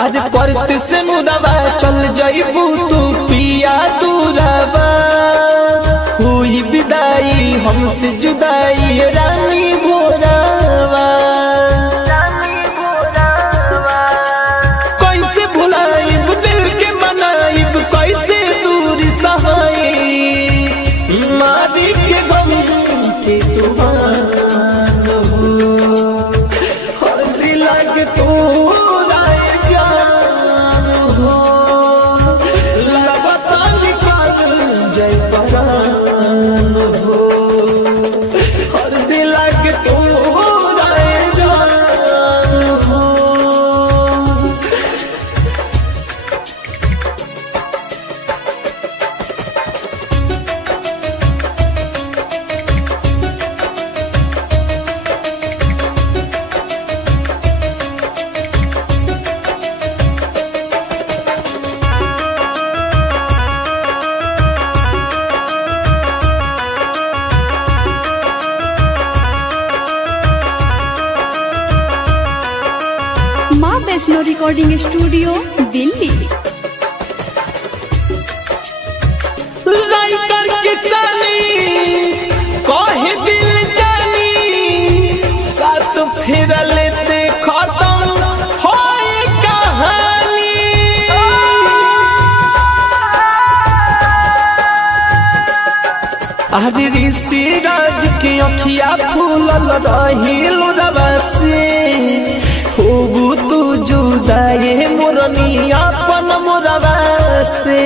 आज परत से मुरावा चल जाइबू तू पिया दूरावा हुई विदाई हमसे जुदाई रानी भोरावा कैसे भुलाइब दिल के मनाइब कैसे दूरी सहाई मारी के गम के तुमान हो हर दिल के तू माँ Vaishno recording studio Delhi. Writer किसानी कहे दिल जानी साथ फिर लेते खत्म होए कहानी अरे ऋषि राज की अखिया फूलल रही लुरवा से होबू तू जुदाए मोरनी अपन मोरवा से।